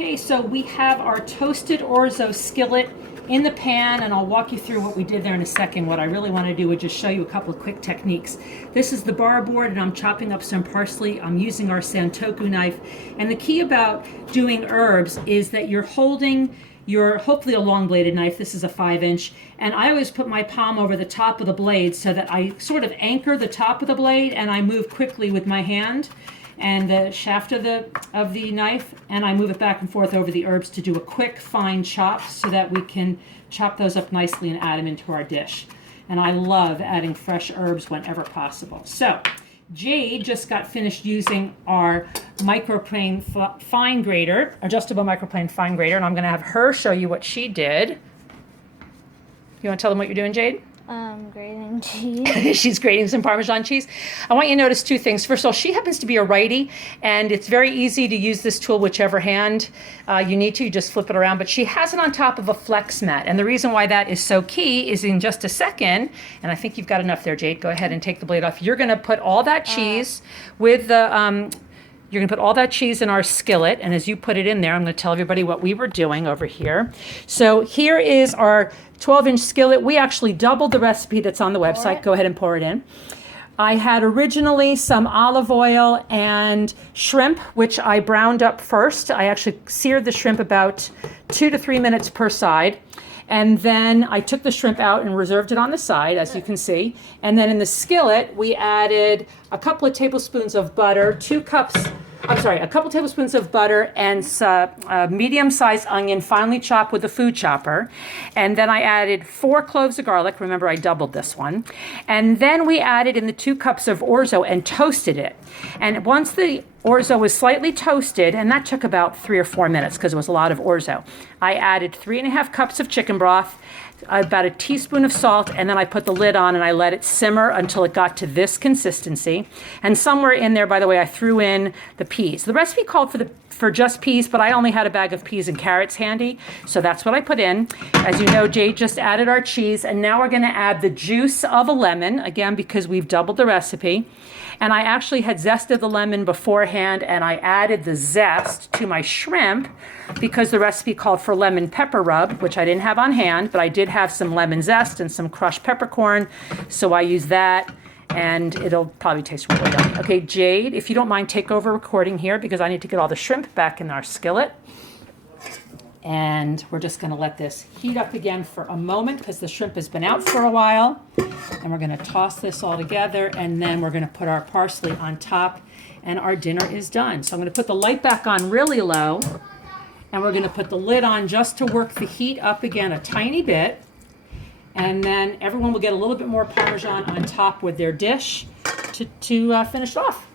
Okay, so we have our toasted orzo skillet in the pan, and I'll walk you through what we did there in a second. What I really want to do is just show you a couple of quick techniques. This is the bar board, and I'm chopping up some parsley. I'm using our santoku knife. And the key about doing herbs is that you're holding your, hopefully a long bladed knife. This is a 5-inch. And I always put my palm over the top of the blade so that I sort of anchor the top of the blade, and I move quickly with my hand and the shaft of the knife, and I move it back and forth over the herbs to do a quick fine chop so that we can chop those up nicely and add them into our dish. And I love adding fresh herbs whenever possible. So Jade just got finished using our microplane fine grater, adjustable microplane fine grater, and I'm going to have her show you what she did. You want to tell them what you're doing, Jade? Grating cheese. She's grating some Parmesan cheese. I want you to notice two things. First of all, she happens to be a righty, and it's very easy to use this tool whichever hand you need to. You just flip it around, but she has it on top of a flex mat. And the reason why that is so key is in just a second, and I think you've got enough there, Jade. Go ahead and take the blade off. You're going to put all that cheese with the... You're going to put all that cheese in our skillet, and as you put it in there, I'm going to tell everybody what we were doing over here. So here is our 12-inch skillet. We actually doubled the recipe that's on the website. Go ahead and pour it in. I had originally some olive oil and shrimp, which I browned up first. I actually seared the shrimp about 2 to 3 minutes per side. And then I took the shrimp out and reserved it on the side, as you can see. And then in the skillet, we added a couple of tablespoons of butter, a couple tablespoons of butter and a medium-sized onion finely chopped with a food chopper. And then I added 4 cloves of garlic. Remember, I doubled this one. And then we added in the 2 cups of orzo and toasted it. And once the orzo was slightly toasted, and that took about 3 or 4 minutes because it was a lot of orzo, I added 3½ cups of chicken broth, about a teaspoon of salt, and then I put the lid on and I let it simmer until it got to this consistency. And somewhere in there, by the way, I threw in the peas. The recipe called for just peas, but I only had a bag of peas and carrots handy, so that's what I put in. As you know, Jade just added our cheese, and now we're going to add the juice of a lemon, again, because we've doubled the recipe. And I actually had zested the lemon beforehand, and I added the zest to my shrimp because the recipe called for lemon pepper rub, which I didn't have on hand, but I did have some lemon zest and some crushed peppercorn, so I used that, and it'll probably taste really yummy. Okay, Jade, if you don't mind, take over recording here because I need to get all the shrimp back in our skillet. And we're just going to let this heat up again for a moment because the shrimp has been out for a while. And we're going to toss this all together, and then we're going to put our parsley on top, and our dinner is done. So I'm going to put the light back on really low, and we're going to put the lid on just to work the heat up again a tiny bit. And then everyone will get a little bit more Parmesan on top with their dish to finish off.